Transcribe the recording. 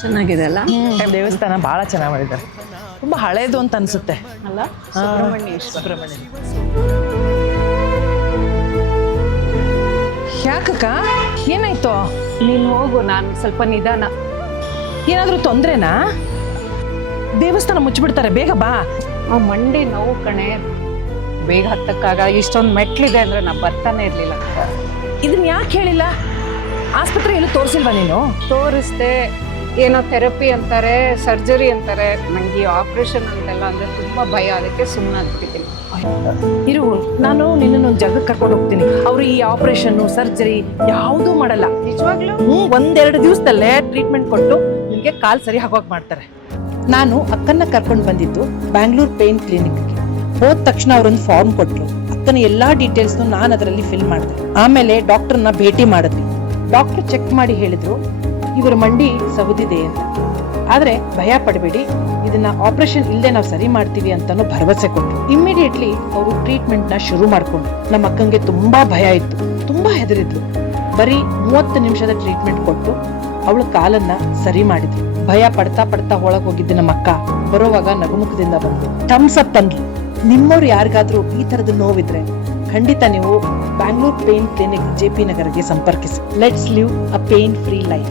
ಚೆನ್ನಾಗಿದೆ ಅಲ್ಲ? ದೇವಸ್ಥಾನ ಬಹಳ ಚೆನ್ನಾಗಿ ಮಾಡಿದ್ದಾರೆ. ತುಂಬಾ ಹಳೇದು ಅಂತ ಅನ್ಸುತ್ತೆ ಅಲ್ಲ? ಸುಬ್ರಹ್ಮಣ್ಯ. ಯಾಕಕ್ಕ ಏನಾಯ್ತು? ನೀನು ಹೋಗು, ನಾನು ಸ್ವಲ್ಪ ನಿಧಾನ. ಏನಾದ್ರೂ ತೊಂದ್ರೆನಾ? ದೇವಸ್ಥಾನ ಮುಚ್ಚಿಬಿಡ್ತಾರೆ, ಬೇಗ ಬಾ. ಆ ಮಂಡಿ ನೋವು ಕಣೆ, ಬೇಗ ಹತ್ತಕ್ಕಾಗ. ಇಷ್ಟೊಂದು ಮೆಟ್ಲಿದೆ ಅಂದ್ರೆ ನಾ ಬರ್ತಾನೆ ಇರ್ಲಿಲ್ಲ. ಇದನ್ನ ಯಾಕೆ ಹೇಳಿಲ್ಲ? ಆಸ್ಪತ್ರೆ ಎಲ್ಲೂ ತೋರಿಸಿಲ್ವಾ ನೀನು? ತೋರಿಸ್ದೆ, ಏನೋ ಥೆರಪಿ ಅಂತಾರೆ, ಸರ್ಜರಿ ಅಂತಾರೆ. ನಂಗೆ ಆಪರೇಷನ್ ಅಂತೆಲ್ಲ ಅಂದ್ರೆ ತುಂಬಾ ಭಯ, ಅದಕ್ಕೆ ಸುಮ್ಮನೆ ಆಗ್ಬಿಟ್ಟಿದ್ದೀನಿ. ಇರು, ನಾನು ನಿನ್ನೊಂದು ಜಾಗಕ್ಕೆ ಕರ್ಕೊಂಡು ಹೋಗ್ತೀನಿ. ಅವರು ಈ ಆಪರೇಷನ್ ಸರ್ಜರಿ ಯಾವುದೂ ಮಾಡಲ್ಲ. ನಿಜವಾಗ್ಲೂ? ಒಂದೆರಡು ದಿವಸದಲ್ಲೇ ಟ್ರೀಟ್ಮೆಂಟ್ ಕೊಟ್ಟು ನಿಮಗೆ ಕಾಲ್ ಸರಿ ಹಾಕೋಕ್ ಮಾಡ್ತಾರೆ. ನಾನು ಅಕ್ಕನ್ನ ಕರ್ಕೊಂಡು ಬಂದಿದ್ದು ಬ್ಯಾಂಗ್ಳೂರ್ ಪೇನ್ ಕ್ಲಿನಿಕ್ಗೆ. ಹೋದ ತಕ್ಷಣ ಅವರೊಂದು ಫಾರ್ಮ್ ಕೊಟ್ಟರು. ಅಕ್ಕನ ಎಲ್ಲಾ ಡೀಟೇಲ್ಸ್ ನಾನು ಅದರಲ್ಲಿ ಫಿಲ್ ಮಾಡಿದೆ. ಆಮೇಲೆ ಡಾಕ್ಟರ್ನ ಭೇಟಿ ಮಾಡಿದ್ವಿ. ಡಾಕ್ಟರ್ ಚೆಕ್ ಮಾಡಿ ಹೇಳಿದ್ರು, ಇವರ ಮಂಡಿ ಸವದಿದೆ ಅಂತ. ಆದ್ರೆ ಭಯ ಪಡಬೇಡಿ, ಇದನ್ನ ಆಪರೇಷನ್ ಇಲ್ಲದೆ ನಾವು ಸರಿ ಮಾಡ್ತೀವಿ ಅಂತಾನು ಭರವಸೆ ಕೊಟ್ಟರು. ಇಮ್ಮಿಡಿಯೇಟ್ಲಿ ಅವರು ಟ್ರೀಟ್ಮೆಂಟ್ ನ ಶುರು ಮಾಡ್ಕೊಂಡ್ರು. ನಮ್ಮ ಅಕ್ಕಂಗೆ ತುಂಬಾ ಭಯ ಇತ್ತು, ತುಂಬಾ ಹೆದರಿದ್ರು. ಬರೀ 30 ನಿಮಿಷದ ಟ್ರೀಟ್ಮೆಂಟ್ ಕೊಟ್ಟು ಅವಳ ಕಾಲನ್ನ ಸರಿ ಮಾಡಿದ್ರು. ಭಯ ಪಡ್ತಾ ಪಡ್ತಾ ಒಳಗ್ ಹೋಗಿದ್ದ ನಮ್ಮ ಅಕ್ಕ ಬರೋವಾಗ ನಗುಮುಖದಿಂದ ಬಂದ್ರು. Thumbs up ತಂದ್ಲು. ನಿಮ್ಮವ್ರು ಯಾರಿಗಾದ್ರೂ ಈ ತರದ ನೋವಿದ್ರೆ ಖಂಡಿತ ನೀವು ಬ್ಯಾಂಗ್ಳೂರ್ ಪೇನ್ ಕ್ಲಿನಿಕ್ JP ನಗರ್ಗೆ ಸಂಪರ್ಕಿಸಿ. Let's live a pain free life.